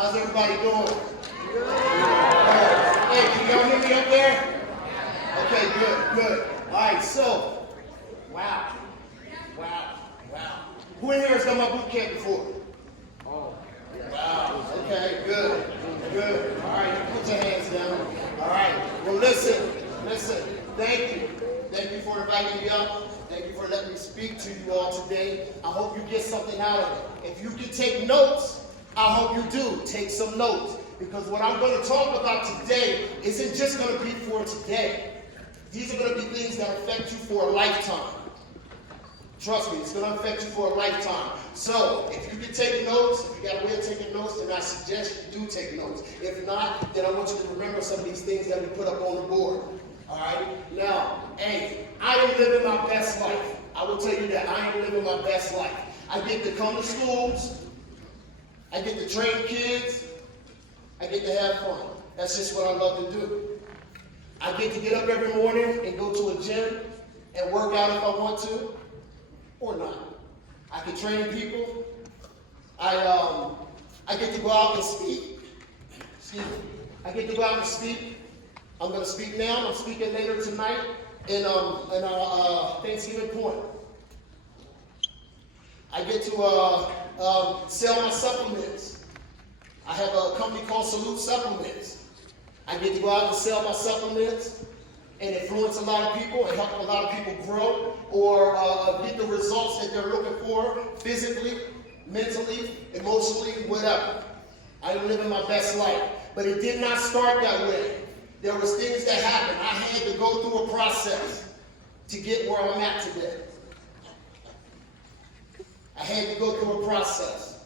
How's everybody doing? Good. Hey, can y'all hear me up there? Okay, good. All right, so, wow. Who in here has done my boot camp before? Oh. Wow, okay, good. All right, put your hands down. All right, well, listen. Thank you. Thank you for inviting me up. Thank you for letting me speak to you all today. I hope you get something out of it. If you can take notes, I hope you do. Take some notes. Because what I'm going to talk about today isn't just going to be for today. These are going to be things that affect you for a lifetime. Trust me, it's going to affect you for a lifetime. So, if you can take notes, if you got a way of taking notes, then I suggest you do take notes. If not, then I want you to remember some of these things that we put up on the board. All right? Now, hey, I am living my best life. I will tell you that I am living my best life. I get to come to schools. I get to train kids. I get to have fun. That's just what I love to do. I get to get up every morning and go to a gym and work out if I want to, or not. I can train people. I get to go out and speak. Excuse me. I get to go out and speak. I'm going to speak now. I'm speaking later tonight in Thanksgiving Point. I get to sell my supplements. I have a company called Salute Supplements. I get to go out and sell my supplements and influence a lot of people and help a lot of people grow or get the results that they're looking for physically, mentally, emotionally, whatever. I'm living my best life. But it did not start that way. There was things that happened. I had to go through a process to get where I'm at today. I had to go through a process.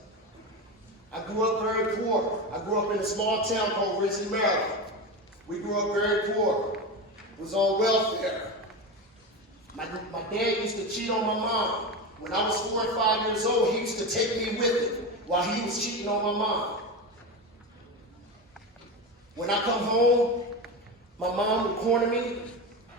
I grew up very poor. I grew up in a small town called Ridgely, Maryland. We grew up very poor. Was on welfare. My dad used to cheat on my mom. When I was 4 and 5 years old, he used to take me with him while he was cheating on my mom. When I come home, my mom would corner me,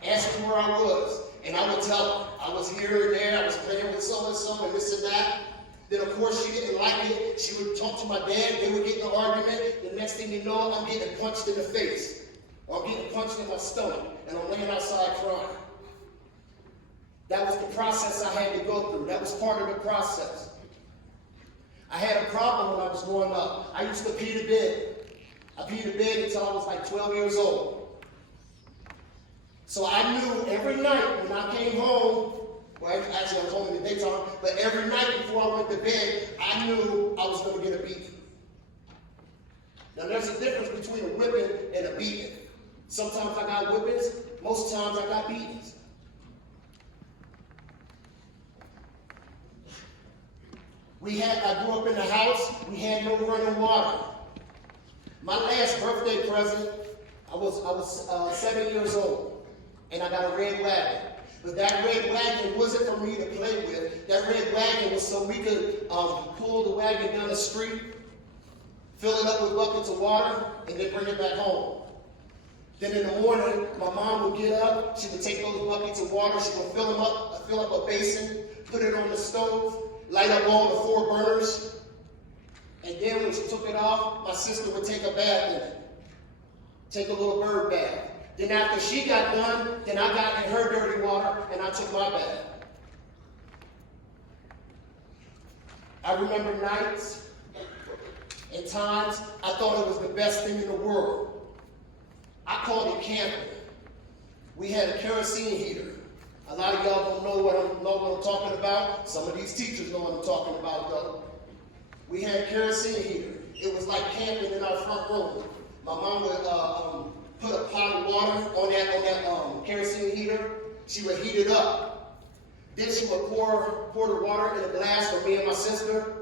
ask me where I was, and I would tell her I was here and there, I was playing with so-and-so and this and that. Then, of course, she didn't like it. She would talk to my dad. They would get in an argument. The next thing you know, I'm getting punched in the face. Or I'm getting punched in my stomach, and I'm laying outside crying. That was the process I had to go through. That was part of the process. I had a problem when I was growing up. I used to pee the bed. I peed the bed until I was like 12 years old. So I knew every night when I came home, well, actually I was home in the daytime, but every night before I went to bed, I knew I was going to get a beating. Now there's a difference between a whipping and a beating. Sometimes I got whippings, most times I got beatings. I grew up in the house, we had no running water. My last birthday present, I was 7 years old, and I got a red wagon. But that red wagon wasn't for me to play with. That red wagon was so we could pull the wagon down the street, fill it up with buckets of water, and then bring it back home. Then in the morning, my mom would get up, she would take those buckets of water, she would fill up a basin, put it on the stove, light up all the 4 burners, and then when she took it off, my sister would take a bath in it. Take a little bird bath. Then after she got done, then I got in her dirty water and I took my bath. I remember nights and times I thought it was the best thing in the world. I called it camping. We had a kerosene heater. A lot of y'all don't know what I'm talking about. Some of these teachers know what I'm talking about though. We had a kerosene heater. It was like camping in our front room. My mom would put a pot of water on that kerosene heater. She would heat it up. Then she would pour the water in a glass for me and my sister,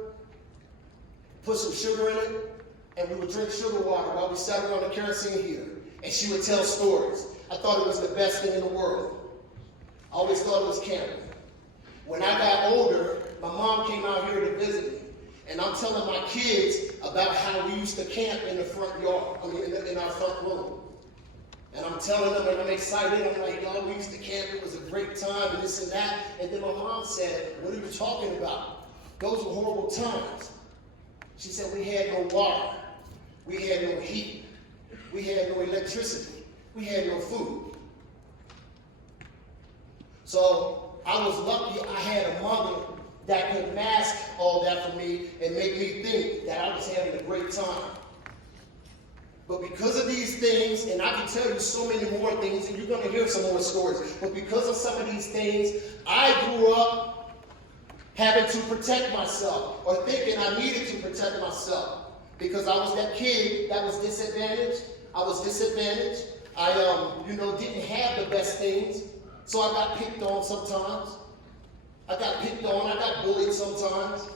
put some sugar in it, and we would drink sugar water while we sat around the kerosene heater. And she would tell stories. I thought it was the best thing in the world. I always thought it was camping. When I got older, my mom came out here to visit me. And I'm telling my kids about how we used to camp in the front yard, in our front room. And I'm telling them, and I'm excited. I'm like, y'all, we used to camp. It was a great time, and this and that. And then my mom said, what are you talking about? Those were horrible times. She said, we had no water. We had no heat. We had no electricity. We had no food. So I was lucky I had a mother that could mask all that for me and make me think that I was having a great time. But because of these things, and I can tell you so many more things, and you're going to hear some more stories, but because of some of these things, I grew up having to protect myself, or thinking I needed to protect myself, because I was that kid that was disadvantaged. I was disadvantaged. I, didn't have the best things, so I got picked on sometimes. I got bullied sometimes.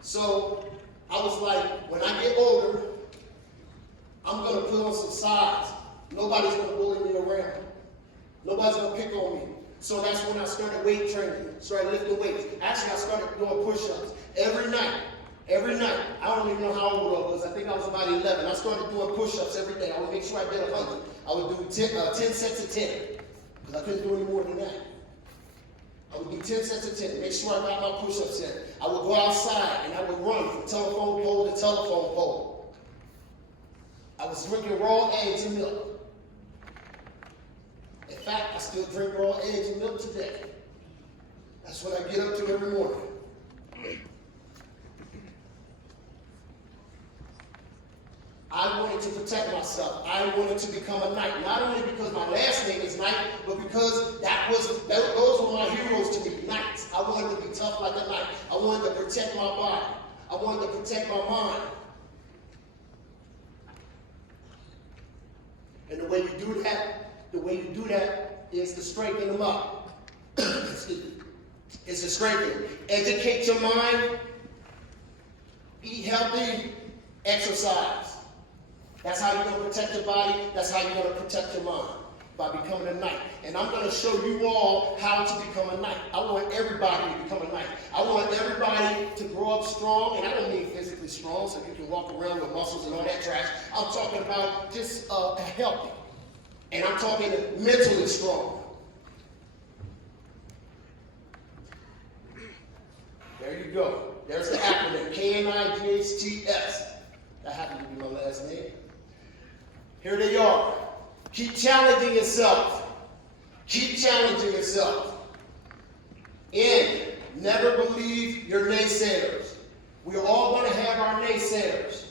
So I was like, when I get older, I'm going to put on some sides. Nobody's going to bully me around. Nobody's going to pick on me. So that's when I started weight training, started lifting weights. Actually, I started doing push-ups every night. Every night. I don't even know how old I was. I think I was about 11. I started doing push-ups every day. I would make sure I did 100. I would do 10 sets of 10, because I couldn't do any more than that. I would do 10 sets of 10, make sure I got my push-ups in. I would go outside and I would run from telephone pole to telephone pole. I was drinking raw eggs and milk. In fact, I still drink raw eggs and milk today. That's what I get up to every morning. I wanted to protect myself. I wanted to become a knight. Not only because my last name is Knight, but because those were my heroes to me, knights. I wanted to be tough like a knight. I wanted to protect my body. I wanted to protect my mind. And the way you do that is to strengthen them up. Excuse me. Is to strengthen them. Educate your mind. Eat healthy. Exercise. That's how you're going to protect your body. That's how you're going to protect your mind, by becoming a knight. And I'm going to show you all how to become a knight. I want everybody to become a knight. I want everybody to grow up strong, and I don't mean physically strong so you can walk around with muscles and all that trash. I'm talking about just healthy. And I'm talking mentally strong. There you go. There's the acronym, KNIGHTS. That happened to be my last name. Here they are. Keep challenging yourself. Keep challenging yourself. And never believe your naysayers. We're all going to have our naysayers.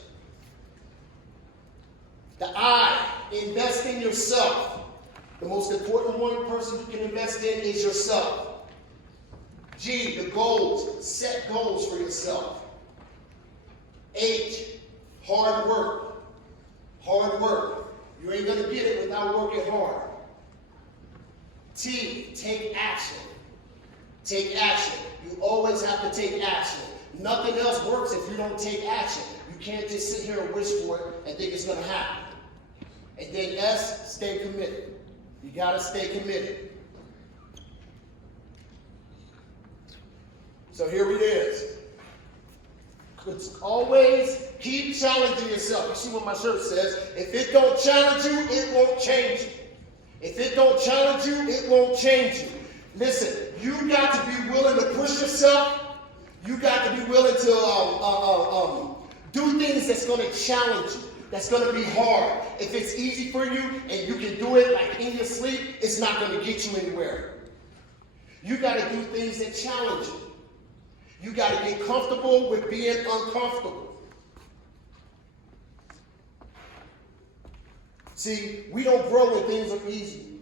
The I, invest in yourself. The most important one person you can invest in is yourself. G, the goals. Set goals for yourself. H, hard work. Hard work. You ain't going to get it without working hard. T, take action. Take action. You always have to take action. Nothing else works if you don't take action. You can't just sit here and wish for it and think it's going to happen. And then S, stay committed. You got to stay committed. So here it is. It's always keep challenging yourself. You see what my shirt says? If it don't challenge you, it won't change you. If it don't challenge you, it won't change you. Listen, you got to be willing to push yourself. You got to be willing to do things that's going to challenge you. That's going to be hard. If it's easy for you and you can do it like in your sleep, it's not going to get you anywhere. You got to do things that challenge you. You got to get comfortable with being uncomfortable. See, we don't grow when things are easy.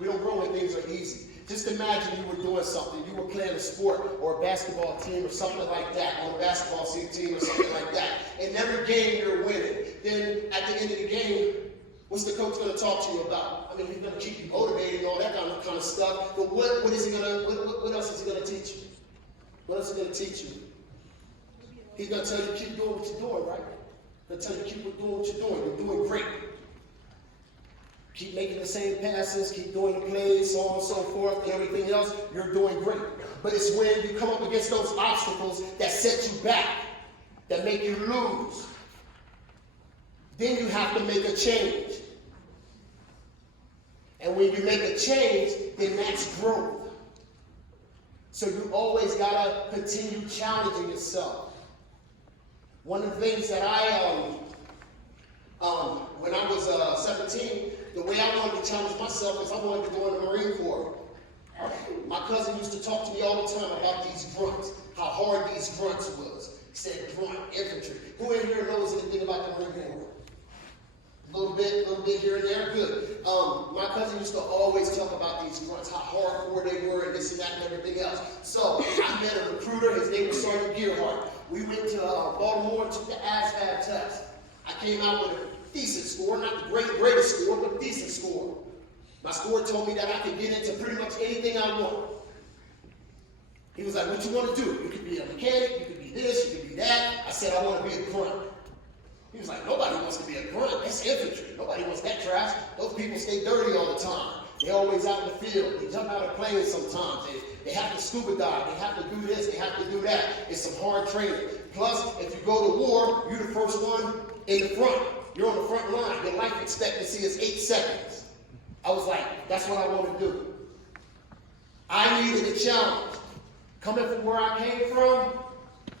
We don't grow when things are easy. Just imagine you were doing something. You were playing a sport or a basketball team or something like that, on a basketball team or something like that. And every game you're winning. Then at the end of the game, what's the coach going to talk to you about? I mean, he's going to keep you motivated and all that kind of stuff. But what else is he going to teach you? What else is he going to teach you? He's going to tell you keep doing what you're doing, right? He's going to tell you keep doing what you're doing. You're doing great. Keep making the same passes, keep doing the plays, so on and so forth, and everything else, you're doing great. But it's when you come up against those obstacles that set you back, that make you lose. Then you have to make a change. And when you make a change, then that's growth. So you always got to continue challenging yourself. One of the things that when I was 17, the way I wanted to challenge myself is I wanted to go in the Marine Corps. My cousin used to talk to me all the time about these grunts, how hard these grunts was. He said grunt, infantry. Who in here knows anything about the Marine Corps? A little bit here and there, good. My cousin used to always talk about these grunts, how hardcore they were, and this and that and everything else. So I met a recruiter. His name was Sergeant Gearhart. We went to Baltimore and took the ASVAB test. I came out with a decent score, not the greatest score, but a decent score. My score told me that I could get into pretty much anything I want. He was like, what you want to do? You could be a mechanic, you could be this, you could be that. I said, I want to be a grunt. He was like, nobody wants to be a grunt. That's infantry. Nobody wants that trash. Those people stay dirty all the time. They're always out in the field. They jump out of planes sometimes. They have to scuba dive. They have to do this. They have to do that. It's some hard training. Plus, if you go to war, you're the first one in the front. You're on the front line. Your life expectancy is 8 seconds. I was like, that's what I want to do. I needed a challenge. Coming from where I came from,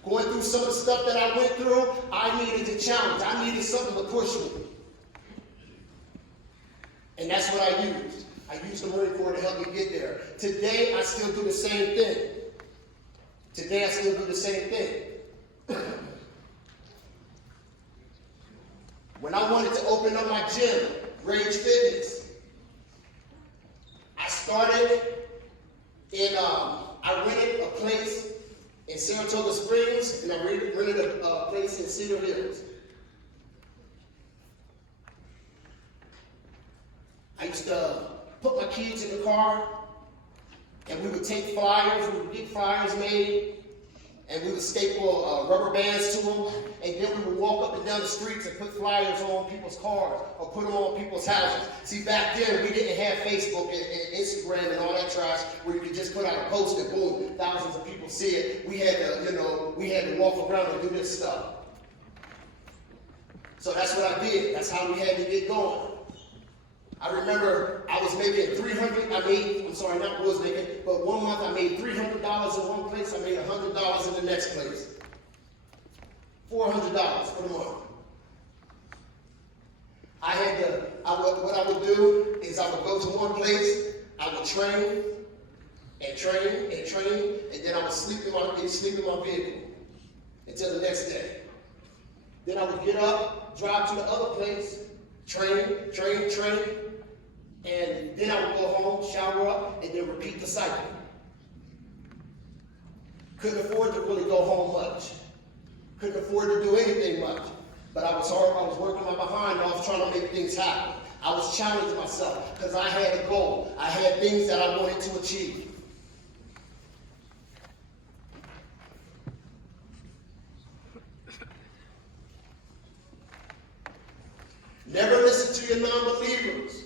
going through some of the stuff that I went through, I needed a challenge. I needed something to push me. And that's what I used. I used the Marine Corps to help me get there. Today, I still do the same thing. When I wanted to open up my gym, Rage Fitness, I started in, I rented a place in Saratoga Springs, and I rented a place in Cedar Hills. I used to put my kids in the car, and we would take flyers, we would get flyers made, and we would staple rubber bands to them, and then we would walk up and down the streets and put flyers on people's cars or put them on people's houses. See, back then we didn't have Facebook and Instagram and all that trash where you could just put out a post and boom, thousands of people see it. We had to walk around and do this stuff. So that's what I did. That's how we had to get going. I remember I was making but one month I made $300 in one place, I made $100 in the next place. $400 for the month. What I would do is I would go to one place, I would train, and then I would sleep in my vehicle until the next day. Then I would get up, drive to the other place, train, and then I would go home, shower up, and then repeat the cycle. Couldn't afford to really go home much. Couldn't afford to do anything much. But I was working my behind off trying to make things happen. I was challenging myself because I had a goal. I had things that I wanted to achieve. Never listen to your non-believers.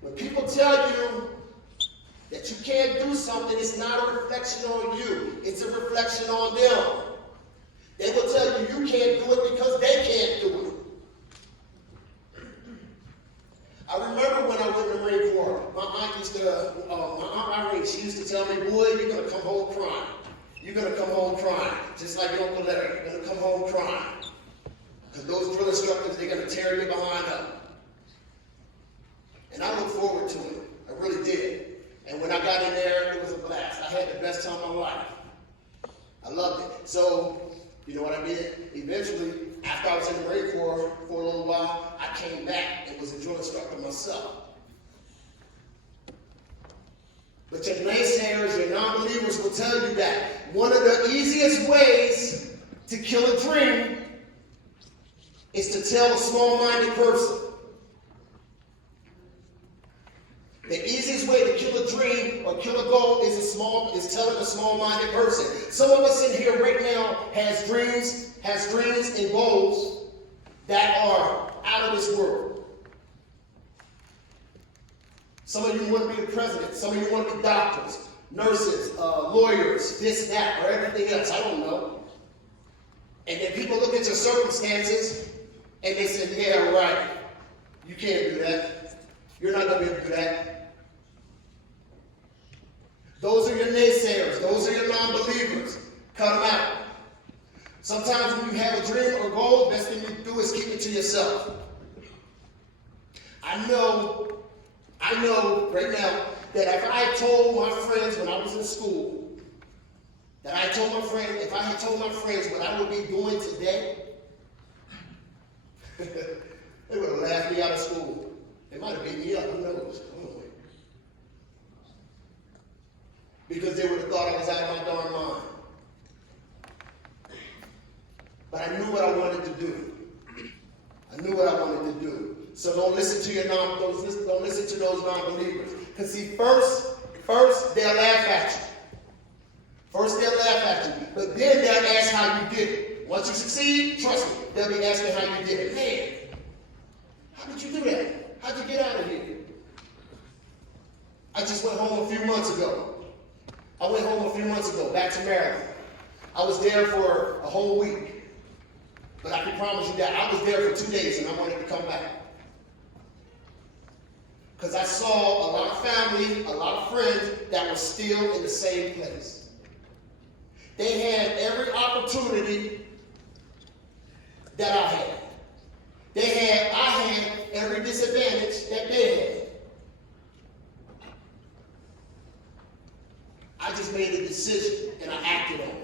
When people tell you that you can't do something, it's not a reflection on you. It's a reflection on them. They will tell you you can't do it because they can't do it. I remember when I went in the Marine Corps, my aunt Irene, she used to tell me, boy, you're going to come home crying. You're going to come home crying. Just like your Uncle Larry, you're going to come home crying. Because those drill instructors, they're going to tear you behind up. And I look forward to it. I really did. And when I got in there, it was a blast. I had the best time of my life. I loved it. So, you know what I did? Eventually, after I was in the Marine Corps for a little while, I came back and was a drill instructor myself. But your naysayers, your non-believers will tell you that one of the easiest ways to kill a dream is to tell a small-minded person. The easiest way to kill a dream or kill a goal is telling a small-minded person. Some of us in here right now has dreams and goals that are out of this world. Some of you want to be the president. Some of you want to be doctors, nurses, lawyers, this, that, or everything else. I don't know. And then people look at your circumstances and they say, yeah, right. You can't do that. You're not going to be able to do that. Those are your naysayers. Those are your non-believers. Cut them out. Sometimes when you have a dream or goal, the best thing you do is keep it to yourself. I know right now that if I told my friends when I was in school, if I had told my friends what I would be doing today, they would have laughed me out of school. They might have beat me up, who knows? Because they would have thought I was out of my darn mind. But I knew what I wanted to do. So don't listen to don't listen to those non-believers. Because see, first they'll laugh at you. But then they'll ask how you did it. Once you succeed, trust me, they'll be asking how you did it. Man, how did you do that? How'd you get out of here? I just went home a few months ago. Back to Maryland. I was there for a whole week. But I can promise you that I was there for 2 days and I wanted to come back. Because I saw a lot of family, a lot of friends that were still in the same place. They had every opportunity that I had. I had every disadvantage that they had. I just made a decision and I acted on it.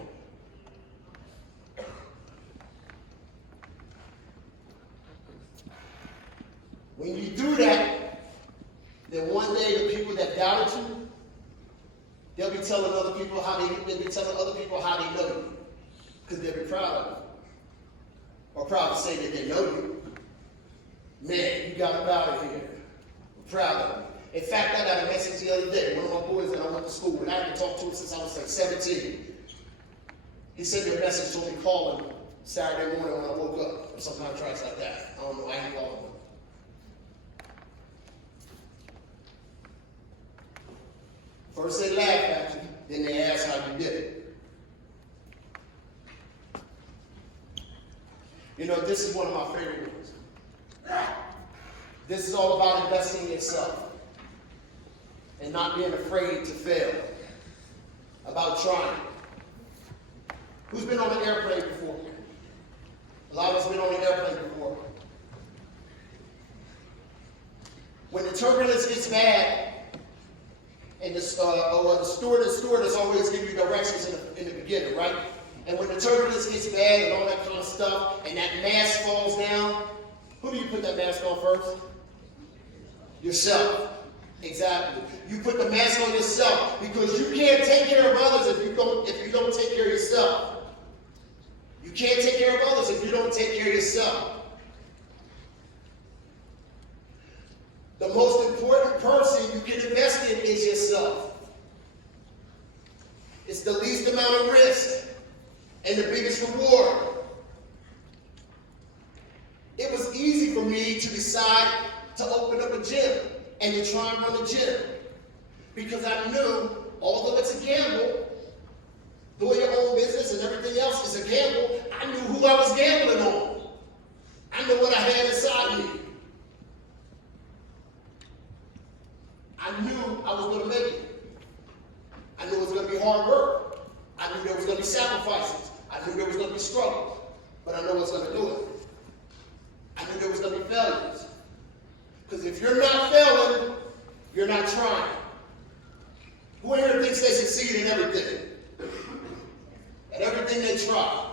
When you do that, then one day the people that doubted you, they'll be telling other people how they know you. Because they'll be proud of you. Or proud to say that they know you. Man, you got them out of here. I'm proud of you. In fact, I got a message the other day. One of my boys that I went to school with, I haven't talked to him since I was like 17. He sent me a message, told me to call him Saturday morning when I woke up. Or some contracts like that. I don't know. I ain't calling him. First they laugh at you, then they ask how you did it. You know, this is one of my favorite ones. This is all about investing in yourself and not being afraid to fail, about trying. Who's been on an airplane before? A lot of us have been on an airplane before. When the turbulence gets bad, and the stewardess always give you directions in the beginning, right? And when the turbulence gets bad and all that kind of stuff, and that mask falls down, who do you put that mask on first? Yourself. Exactly. You put the mask on yourself because you can't take care of others if you don't take care of yourself. You can't take care of others if you don't take care of yourself. The most important person you can invest in is yourself. It's the least amount of risk and the biggest reward. It was easy for me to decide to open up a gym and to try and run a gym because I knew, although it's a gamble, doing your own business and everything else is a gamble, I knew who I was gambling on. I knew what I had inside me. I knew I was going to make it. I knew it was going to be hard work. I knew there was going to be sacrifices. I knew there was going to be struggles. But I know what's going to do it. I knew there was going to be failures. Because if you're not failing, you're not trying. Who in here thinks they succeed in everything? At everything they try.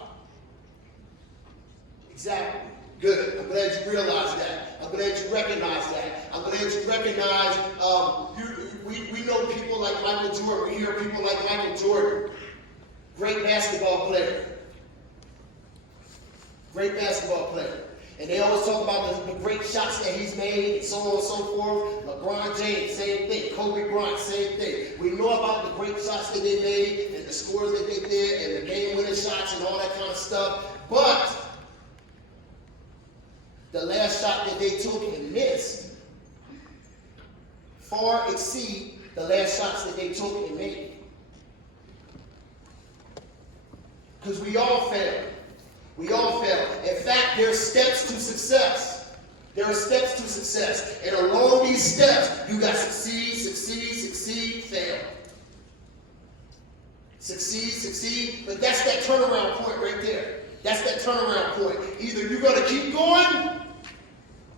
Exactly. Good. I'm glad you realize that. I'm glad you recognize that. I'm glad you recognize, we know people like Michael Jordan. We hear people like Michael Jordan. Great basketball player. Great basketball player. And they always talk about the great shots that he's made and so on and so forth. LeBron James, same thing. Kobe Bryant, same thing. We know about the great shots that they made and the scores that they did and the game-winning shots and all that kind of stuff. But the last shot that they took and missed far exceed the last shots that they took and made. Because we all fail. We all fail. In fact, there are steps to success. There are steps to success. And along these steps, you got succeed, fail. Succeed. But that's that turnaround point right there. That's that turnaround point. Either you're going to keep going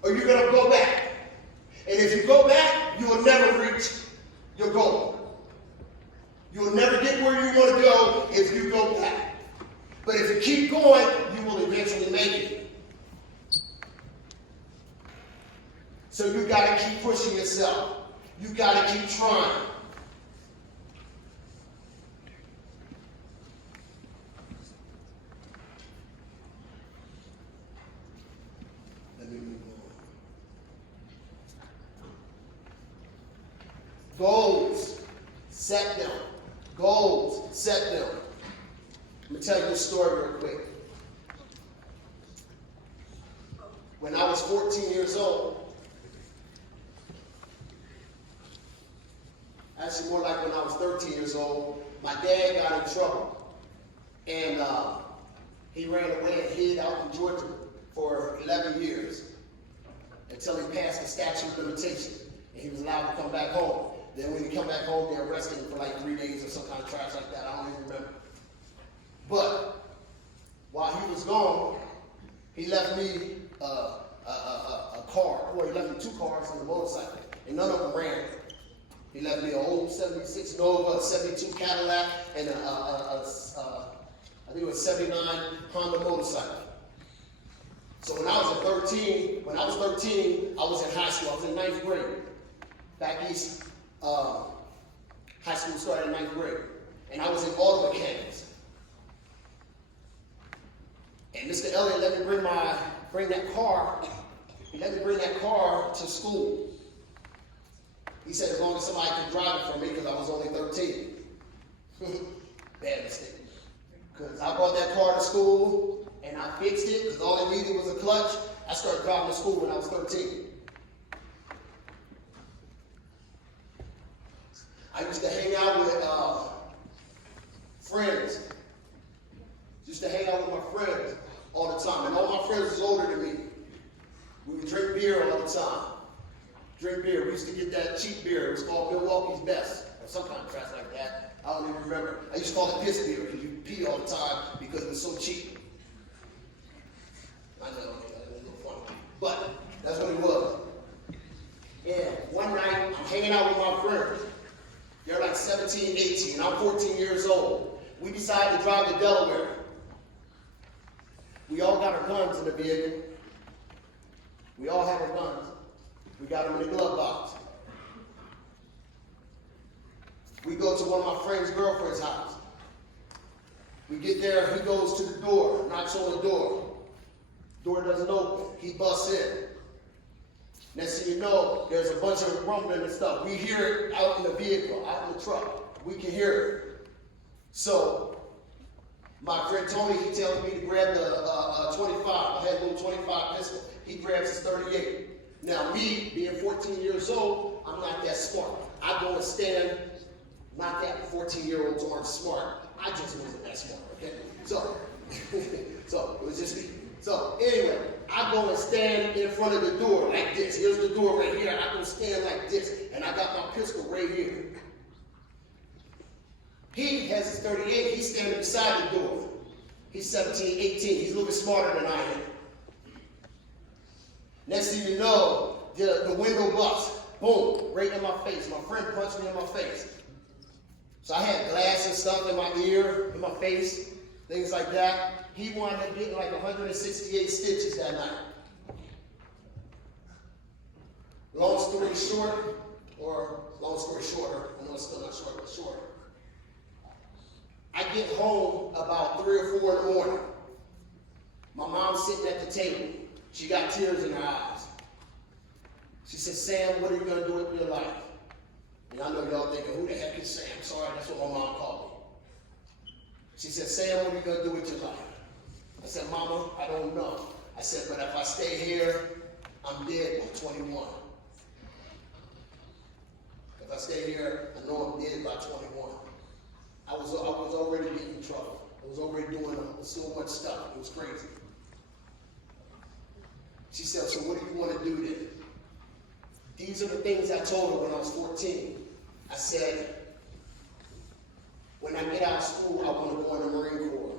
or you're going to go back. And if you go back, you will never reach your goal. You will never get where you want to go if you go back. But if you keep going, you will eventually make it. So you got to keep pushing yourself. You got to keep trying. Let me move on. Goals. Set them. Goals. Set them. Let me tell you a story real quick. When I was 14 years old, actually more like when I was 13 years old, my dad got in trouble. And he ran away and hid out in Georgia for 11 years until he passed the statute of limitations. And he was allowed to come back home. Then when he come back home, they arrested him for like 3 days or some kind of trash like that. I don't even remember. But while he was gone, he left me a car. Well, he left me 2 cars and a motorcycle, and none of them ran. He left me an old 76 Nova, a 72 Cadillac, and I think it was 79 Honda motorcycle. So when I was 13, I was in high school. I was in 9th grade. Back east, high school started in 9th grade. And I was in auto mechanics. And Mr. Elliott let me bring that car. He let me bring that car to school. He said as long as somebody could drive it for me because I was only 13. Bad mistake. Because I brought that car to school and I fixed it because all it needed was a clutch. I started driving to school when I was 13. I used to hang out with friends. Used to hang out with my friends all the time. And all my friends was older than me. We would drink beer all the time. Drink beer. We used to get that cheap beer. It was called Milwaukee's Best. Or some kind of trash like that. I don't even remember. I used to call it piss beer because you pee all the time because it was so cheap. I know, it was a little funny. But that's what it was. And one night, I'm hanging out with my friends. They're like 17, 18. I'm 14 years old. We decided to drive to Delaware. We all got our guns in the vehicle. We all have our guns. We got them in the glove box. We go to one of my friend's girlfriend's house. We get there, he goes to the door, knocks on the door. Door doesn't open. He busts in. Next thing you know, there's a bunch of rumbling and stuff. We hear it out in the vehicle, out in the truck. We can hear it. So, my friend Tony, he tells me to grab the 25. I had a little 25 pistol. He grabs his 38. Now, me, being 14 years old, I'm not that smart. I go and stand, not that 14-year-olds aren't smart. I just wasn't that smart, okay? So it was just me. So, anyway, I go and stand in front of the door like this. Here's the door right here. I go stand like this, and I got my pistol right here. He has his 38. He's standing beside the door. He's 17, 18. He's a little bit smarter than I am. Next thing you know, the window busts. Boom, right in my face. My friend punched me in my face. So I had glass and stuff in my ear, in my face, things like that. He wound up getting like 168 stitches that night. Long story shorter, I know it's still not short, but shorter. I get home about 3 or 4 in the morning. My mom's sitting at the table. She got tears in her eyes. She said, Sam, what are you going to do with your life? And I know y'all thinking, who the heck is Sam? Sorry, that's what my mom called me. She said, Sam, what are you going to do with your life? I said, Mama, I don't know. I said, but if I stay here, I'm dead by 21. If I stay here, I know I'm dead by 21. I was already getting in trouble. I was already doing so much stuff. It was crazy. She said, so what do you want to do then? These are the things I told her when I was 14. I said, when I get out of school, I want to go in the Marine Corps.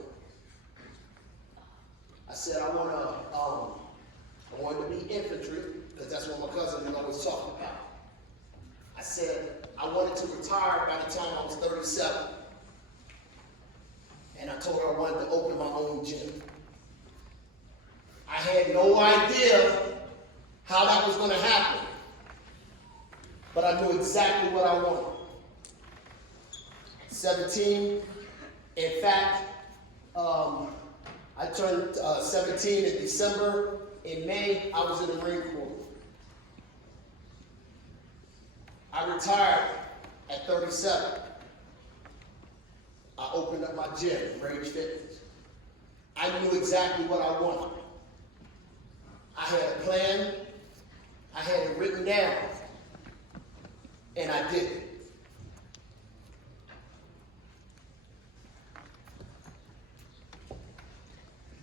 told her I wanted to open my own gym. I had no idea how that was going to happen, but I knew exactly what I wanted. 17, in fact, I turned 17 in December. In May, I was in the Marine Corps. I retired at 37. I opened up my gym, Rage Fitness. I knew exactly what I wanted. I had a plan. I had it written down. And I did it.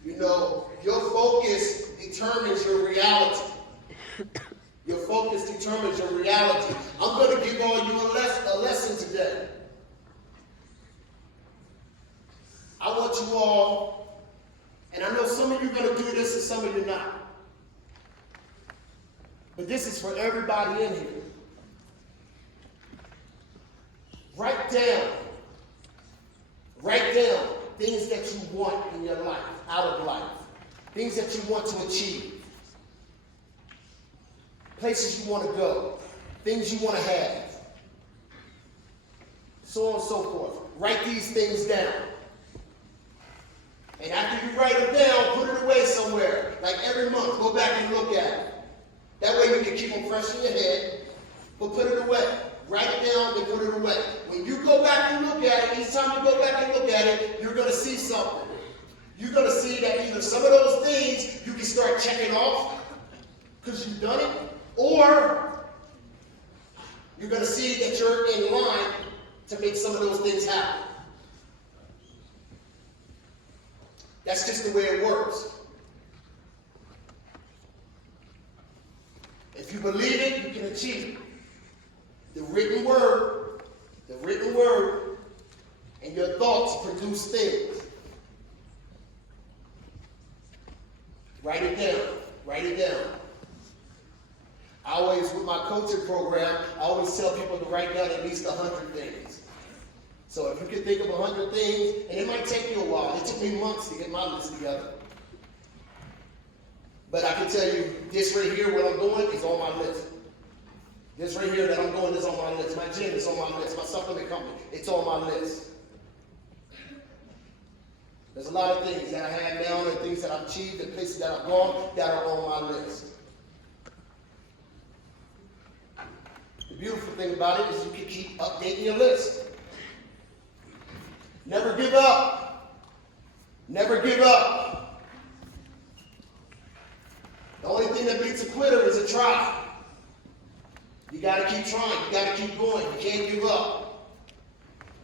You know, your focus determines your reality. Your focus determines your reality. I'm going to give all you a lesson today. I want you all, and I know some of you are going to do this and some of you are not. But this is for everybody in here. Write down things that you want in your life, out of life. Things that you want to achieve. Places you want to go. Things you want to have. So on and so forth. Write these things down. And after you write them down, put it away somewhere. Like every month, go back and look at it. That way you can keep them fresh in your head, but put it away. Write it down, then put it away. When you go back and look at it, each time you go back and look at it, you're going to see something. You're going to see that either some of those things you can start checking off because you've done it, or you're going to see that you're in line to make some of those things happen. That's just the way it works. If you believe it, you can achieve it. The written word, and your thoughts produce things. Write it down. I always, with my coaching program, I always tell people to write down at least 100 things. So if you can think of 100 things, and it might take you a while. It took me months to get my list together. But I can tell you, this right here, what I'm doing, is on my list. This right here that I'm doing is on my list. My gym is on my list. My supplement company, it's on my list. There's a lot of things that I have now and things that I've achieved and places that I've gone that are on my list. The beautiful thing about it is you can keep updating your list. Never give up. Never give up. The only thing that beats a quitter is a try. You got to keep trying. You got to keep going. You can't give up.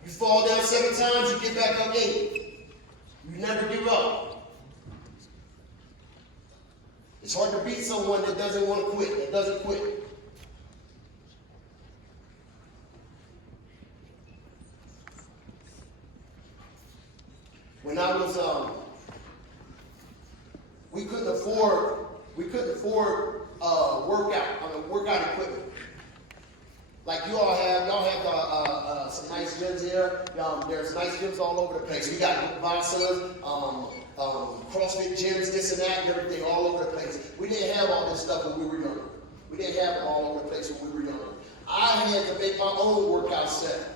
You fall down 7 times, you get back up 8. You never give up. It's hard to beat someone that doesn't want to quit, that doesn't quit. When I was, we couldn't afford workout equipment. Like y'all have some nice gyms here. There's nice gyms all over the place. We got Vassas, CrossFit gyms, this and that, and everything all over the place. We didn't have all this stuff when we were young. We didn't have it all over the place when we were young. I had to make my own workout set.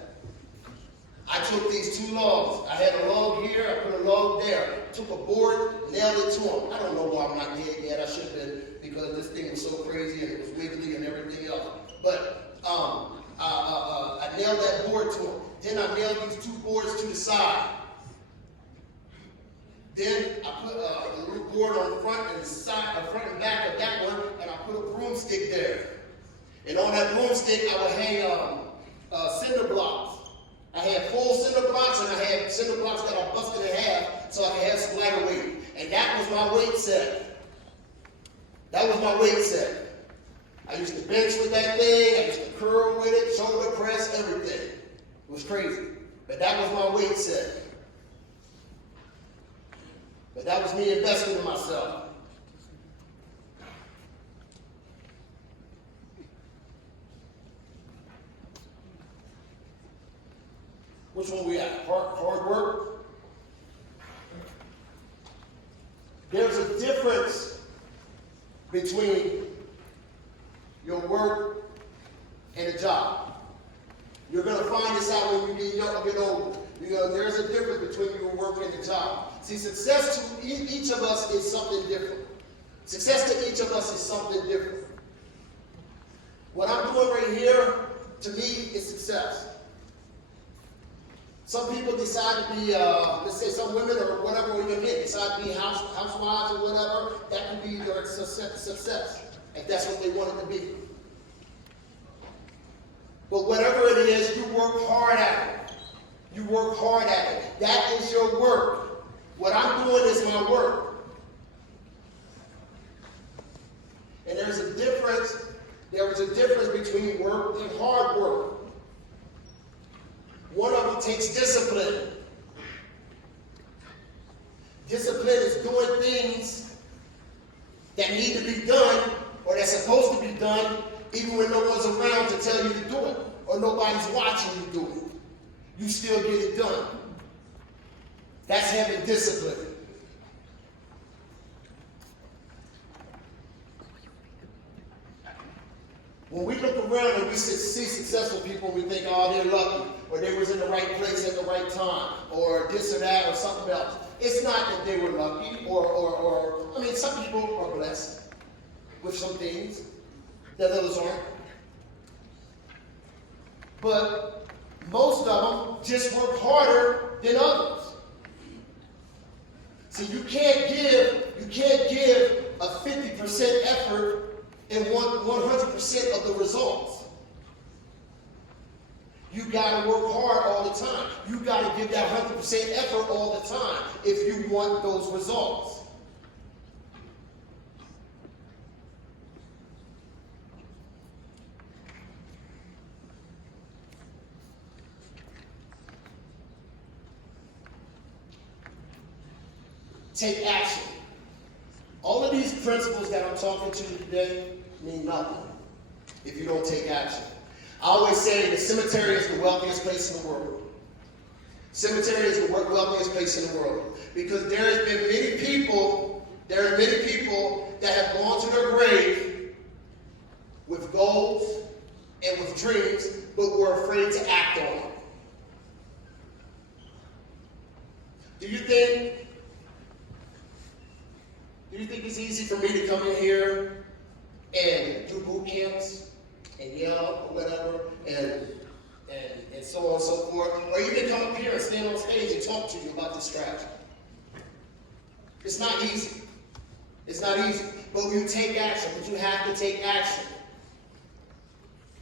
I took these 2 logs. I had a log here, I put a log there. Took a board, nailed it to them. I don't know why I'm not dead yet. I should have been, because this thing was so crazy and it was wiggly and everything else. But I nailed that board to them. Then I nailed these 2 boards to the side. Then I put a little board on the front and the side, front and back of that one, and I put a broomstick there. And on that broomstick, I would hang cinder blocks. I had full cinder blocks, and I had cinder blocks that I busted in half so I could have some lighter weight. And that was my weight set. I used to bench with that thing. I used to curl with it, shoulder press, everything. It was crazy. But that was my weight set. But that was me investing in myself. Which one we at? Hard work? difference between your work and a job. You're going to find this out when you get older. There's a difference between your work and the job. See, success to each of us is something different. Success to each of us is something different. What I'm doing right here, to me, is success. Some people decide to be, let's say some women or whatever we can get, decide to be housewives or whatever. That can be their success, if that's what they want it to be. But whatever it is, you work hard at it. You work hard at it. That is your work. What I'm doing is my work. And there is a difference between work and hard work. One of them takes discipline. Discipline is doing things that need to be done or that's supposed to be done even when no one's around to tell you to do it or nobody's watching you do it. You still get it done. That's having discipline. When we look around and we see successful people, we think, oh, they're lucky, or they was in the right place at the right time, or this or that, or something else. It's not that they were lucky, or some people are blessed with some things that others aren't. But most of them just work harder than others. See, you can't give a 50% effort and 100% of the results. You got to work hard all the time. You got to give that 100% effort all the time if you want those results. Take action. All of these principles that I'm talking to you today mean nothing if you don't take action. I always say the cemetery is the wealthiest place in the world. Cemetery is the wealthiest place in the world because there has been many people that have gone to their grave with goals and with dreams, but were afraid to act on them. Do you think it's easy for me to come in here and do boot camps and yell or whatever and so on and so forth, or even come up here and stand on stage and talk to you about this strategy? It's not easy. It's not easy. But you take action. But you have to take action.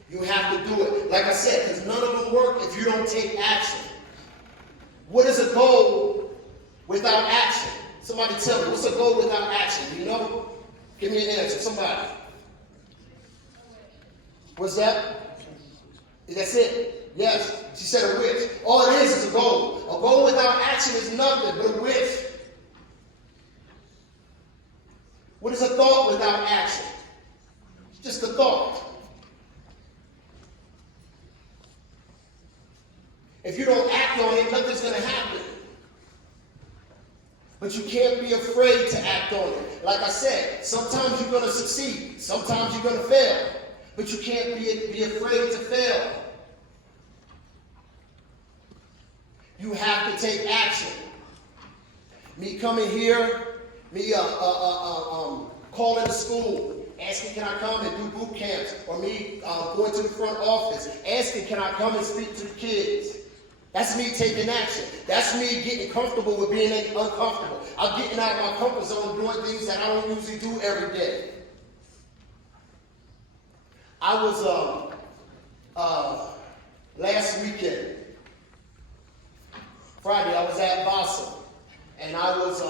You have to do it. Like I said, because none of them work if you don't take action. What is a goal without action? Somebody tell me, what's a goal without action? Do you know? Give me an answer. Somebody. What's that? That's it. Yes. She said a wish. All it is a goal. A goal without action is nothing but a wish. What is a thought without action? It's just a thought. If you don't act on it, nothing's going to happen. But you can't be afraid to act on it. Like I said, sometimes you're going to succeed. Sometimes you're going to fail. But you can't be afraid to fail. You have to take action. Me coming here, me calling the school, asking can I come and do boot camps, or me going to the front office, asking can I come and speak to the kids. That's me taking action. That's me getting comfortable with being uncomfortable. I'm getting out of my comfort zone, doing things that I don't usually do every day. I was last weekend, Friday, I was at Boston, and I was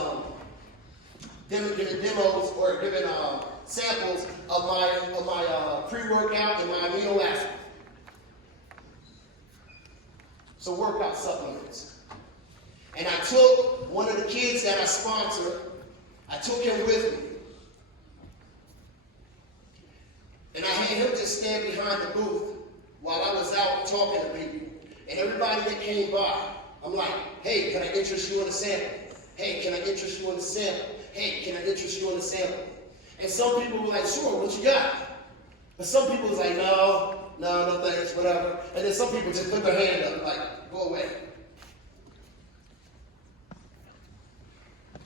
giving demos or giving samples of my pre-workout and my amino acid. So workout supplements. And I took one of the kids that I sponsor, I took him with me. And I had him just stand behind the booth while I was out talking to people. And everybody that came by, I'm like, hey, can I interest you in a sample? Hey, can I interest you in a sample? hey, can I interest you in a sample? And some people were like, sure, what you got? But some people was like, no thanks, whatever. And then some people just put their hand up, like, go away.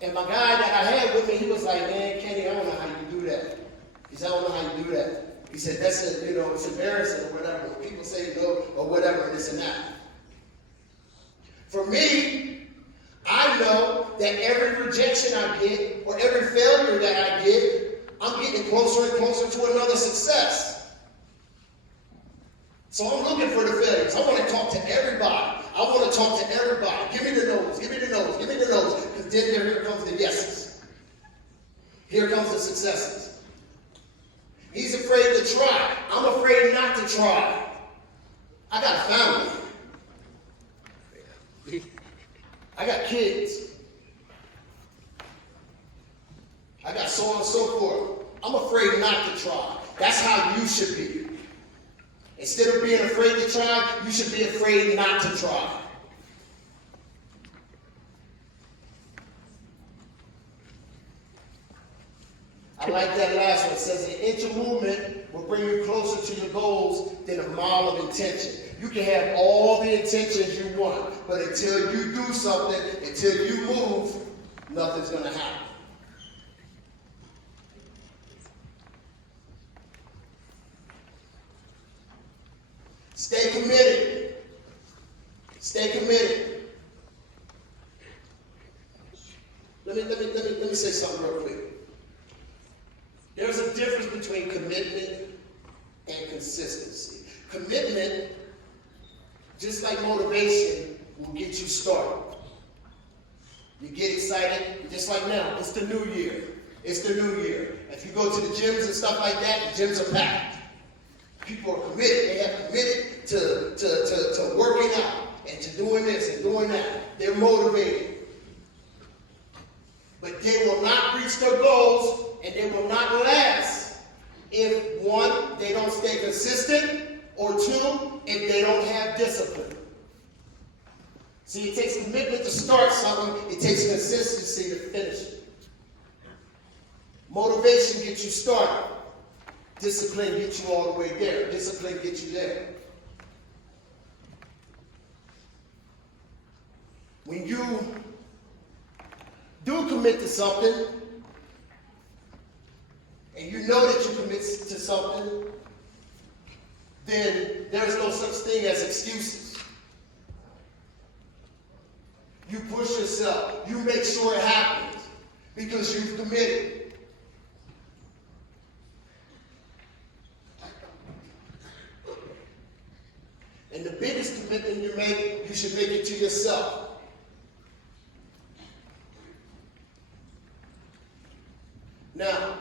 And my guy that I had with me, he was like, man, Kenny, I don't know how you do that. He said, I don't know how you do that. He said, that's it, it's embarrassing or whatever. When people say no or whatever, and this and that. For me, I know that every rejection I get or every failure that I get, I'm getting closer and closer to another success. So I'm looking for the failures. I want to talk to everybody. I want to talk to everybody. Give me the no's, give me the no's, give me the no's. Because then here comes the yeses. Here comes the successes. He's afraid to try. I'm afraid not to try. I got a family. I got kids. I got so on and so forth. I'm afraid not to try. That's how you should be. Instead of being afraid to try, you should be afraid not to try. I like that last one. It says an inch of movement will bring you closer to your goals than a mile of intention. You can have all the intentions you want, but until you do something, until you move, nothing's going to happen. Stay committed. Stay committed. Let me say something real quick. There's a difference between commitment and consistency. Commitment, just like motivation, will get you started. You get excited, just like now. It's the new year. It's the new year. If you go to the gyms and stuff like that, the gyms are packed. People are committed. They have committed to working out and to doing this and doing that. They're motivated. But they will not reach their goals and they will not last if, one, they don't stay consistent, or two, if they don't have discipline. See, it takes commitment to start something. It takes consistency to finish it. Motivation gets you started. Discipline gets you all the way there. Discipline gets you there. When you do commit to something, and you know that you commit to something, then there's no such thing as excuses. You push yourself. You make sure it happens because you've committed. And the biggest commitment you make, you should make it to yourself. Now,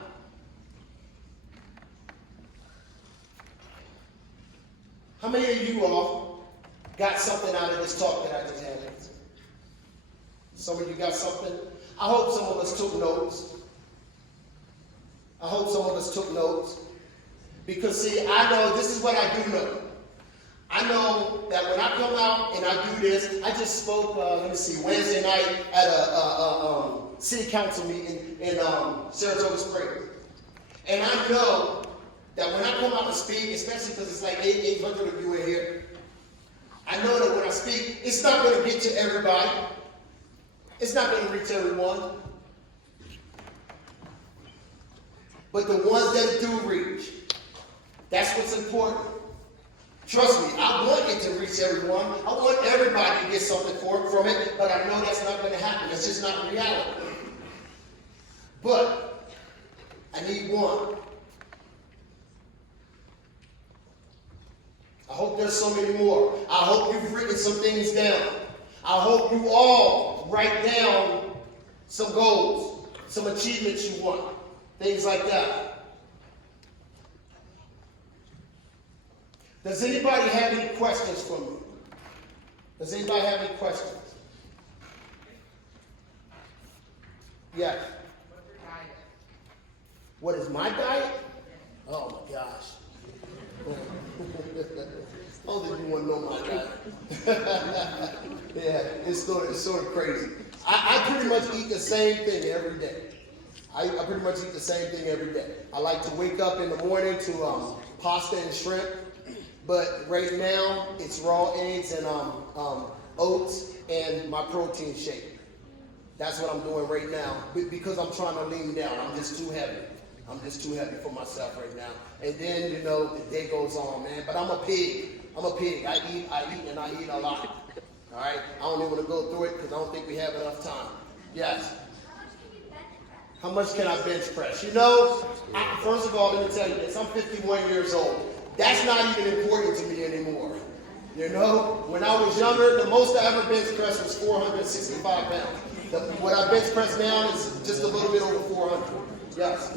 how many of you all got something out of this talk that I just had? Some of you got something? I hope some of us took notes. I hope some of us took notes. Because see, I know, this is what I do know. I know that when I come out and I do this, I just spoke, Wednesday night at a city council meeting in Saratoga Springs. And I know that when I come out and speak, especially because it's like 800 of you in here, I know that when I speak, it's not going to get to everybody. It's not going to reach everyone. But the ones that do reach, that's what's important. Trust me, I want it to reach everyone. I want everybody to get something from it, but I know that's not going to happen. That's just not reality. But I need one. I hope there's so many more. I hope you've written some things down. I hope you all write down some goals, some achievements you want, things like that. Does anybody have any questions for me? Does anybody have any questions? Yeah. What's your diet? What is my diet? Oh my gosh. Only you want to know my diet. Yeah, it's sort of crazy. I pretty much eat the same thing every day. I pretty much eat the same thing every day. I like to wake up in the morning to pasta and shrimp, but right now it's raw eggs and oats and my protein shake. That's what I'm doing right now because I'm trying to lean down. I'm just too heavy. I'm just too heavy for myself right now. And then, you know, the day goes on, man. But I'm a pig. I'm a pig. I eat, and I eat a lot. All right? I don't even want to go through it because I don't think we have enough time. Yes. How much can I bench press? You know, first of all, let me tell you this. I'm 51 years old. That's not even important to me anymore. You know, when I was younger, the most I ever bench pressed was 465 pounds. What I bench press now is just a little bit over 400. Yes.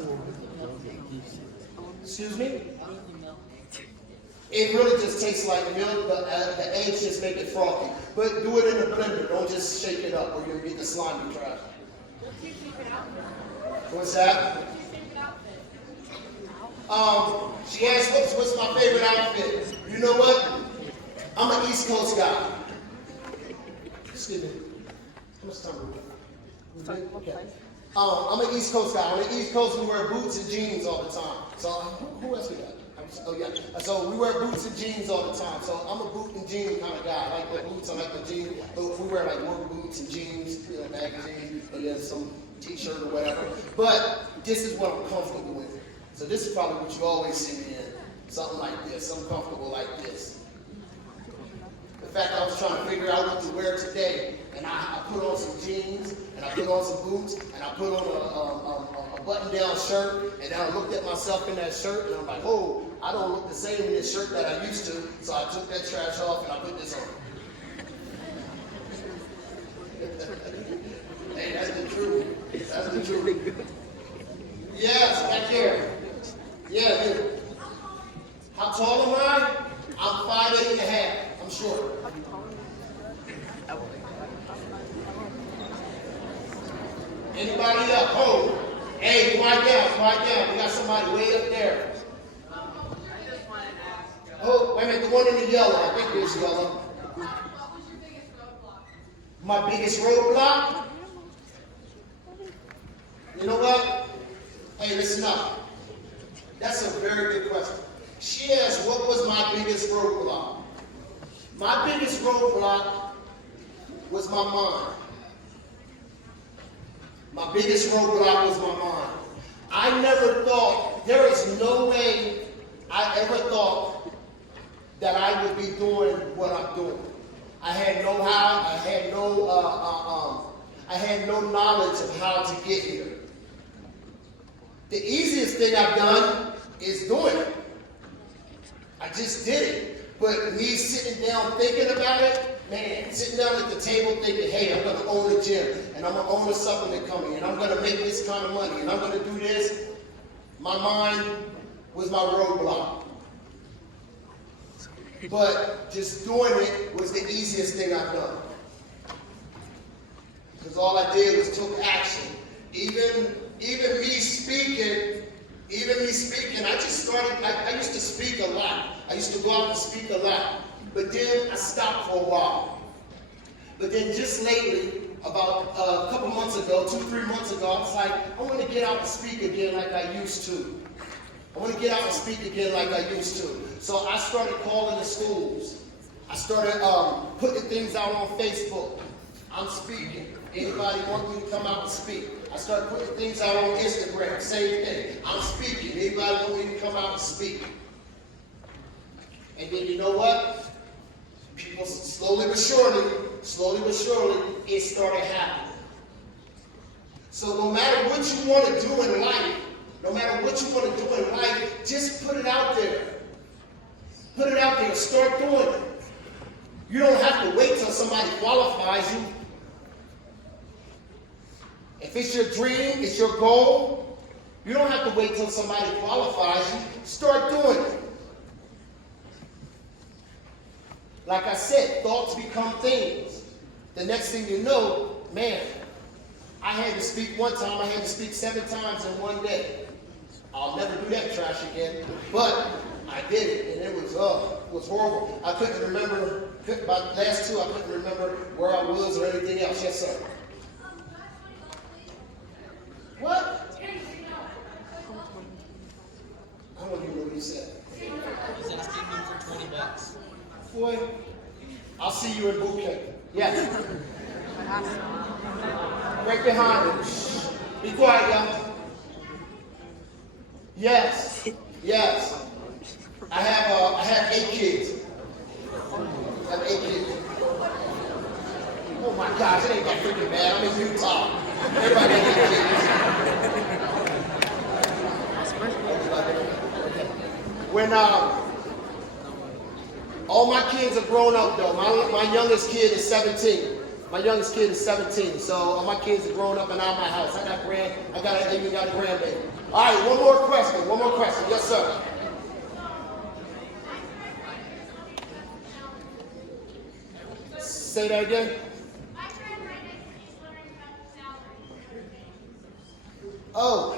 Excuse me? It really just tastes like milk. The eggs just make it frothy. But do it in a blender. Don't just shake it up or you'll get the slimy trash. What's that? She asked, what's my favorite outfit? You know what? I'm an East Coast guy. Excuse me. How much time do we have? Okay. I'm an East Coast guy. On the East Coast, we wear boots and jeans all the time. So who else we got? Oh yeah. So we wear boots and jeans all the time. So I'm a boot and jean kind of guy. I like the boots. I like the jeans. But we wear like work boots and jeans, you know, magazines, and then some t-shirt or whatever. But this is what I'm comfortable with. So this is probably what you always see me in. Something like this. I'm comfortable like this. In fact, I was trying to figure out what to wear today, and I put on some jeans, and I put on some boots, and I put on a button-down shirt, and then I looked at myself in that shirt, and I'm like, oh, I don't look the same in this shirt that I used to, so I took that trash off, and I put this on. Hey, that's the truth. That's the truth. Yes, back there. Yeah, dude. How tall am I? I'm 5'8.5". I'm short. Anybody up? Oh, hey, quiet down, quiet down. We got somebody way up there. Oh, wait a minute, the one in the yellow. I think it was yellow. What was your biggest roadblock? My biggest roadblock? You know what? Hey, listen up. That's a very good question. She asked, what was my biggest roadblock? My biggest roadblock was my mind. My biggest roadblock was my mind. I never thought, there is no way I ever thought that I would be doing what I'm doing. I had no how, I had no knowledge of how to get here. The easiest thing I've done is doing it. I just did it. But me sitting down thinking about it, man, sitting down at the table thinking, hey, I'm going to own a gym, and I'm going to own a supplement company, and I'm going to make this kind of money, and I'm going to do this. My mind was my roadblock. But just doing it was the easiest thing I've done. Because all I did was took action. Even me speaking, I just started, I used to speak a lot. I used to go out and speak a lot. But then I stopped for a while. But then just lately, about a couple months ago, 2-3 months ago, I was like, I want to get out and speak again like I used to. I want to get out and speak again like I used to. So I started calling the schools. I started putting things out on Facebook. I'm speaking. Anybody want me to come out and speak? I started putting things out on Instagram. Same thing. I'm speaking. Anybody want me to come out and speak? And then you know what? People slowly but surely, it started happening. So no matter what you want to do in life, just put it out there. Put it out there. Start doing it. You don't have to wait till somebody qualifies you. If it's your dream, it's your goal, you don't have to wait till somebody qualifies you. Start doing it. Like I said, thoughts become things. The next thing you know, man, I had to speak one time, I had to speak 7 times in one day. I'll never do that trash again, but I did it, and it was horrible. I couldn't remember, my last 2, I couldn't remember where I was or anything else. Yes, sir. What? said? He's asking you for $20. Boy, I'll see you in boot camp. Yes. Right behind you. Shh. Be quiet, young. Yes. Yes. I have 8 kids. I have 8 kids. Oh my gosh, it ain't that freaking bad. I'm in Utah. Everybody has 8 kids. When all my kids are grown up though. My youngest kid is 17. My youngest kid is 17. So all my kids are grown up and out of my house. I even got a grandbaby. All right, one more question. One more question. Yes, sir. Say that again. Oh.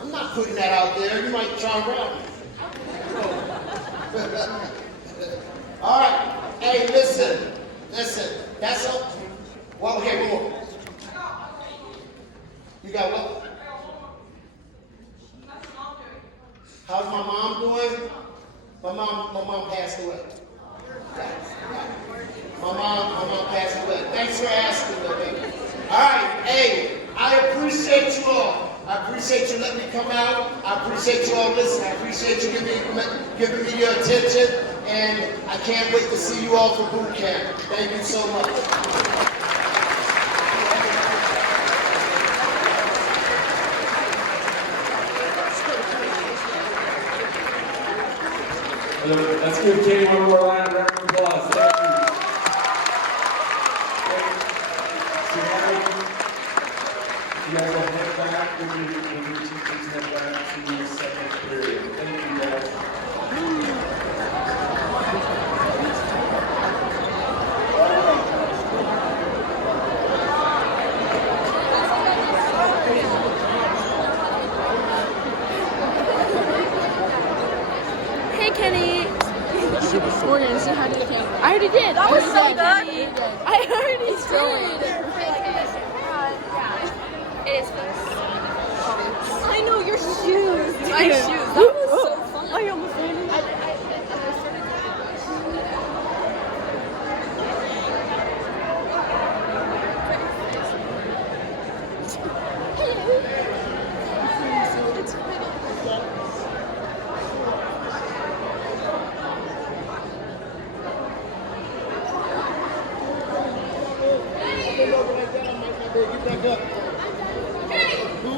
I'm not putting that out there. You might try and rob me. All right. Hey, listen. That's all. Well, here, come on. You got what? How's my mom doing? My mom passed away. My mom passed away. Thanks for asking, though, baby. All right. Hey, I appreciate you all. I appreciate you letting me come out. I appreciate you all listening. I appreciate you giving me your attention. And I can't wait to see you all for boot camp. Thank you so much. Let's give Katie one more round of applause. Thank you. You guys will head back when your teachers head back to the second period. Thank you guys. Hey, Kenny. Morgan, say hi to the camera. I already did. That was so good. I already did. It is this. I know your shoes. My shoes. That was so fun. I almost ran into It's pretty. Get back up. Who?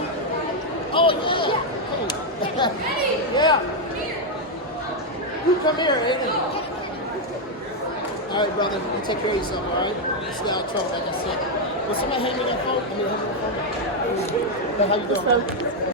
Oh, yeah. Yeah. You come here, Aiden. All right, brother. You take care of yourself, all right? Stay out of trouble, like I said. Will somebody hand me that phone? How you doing?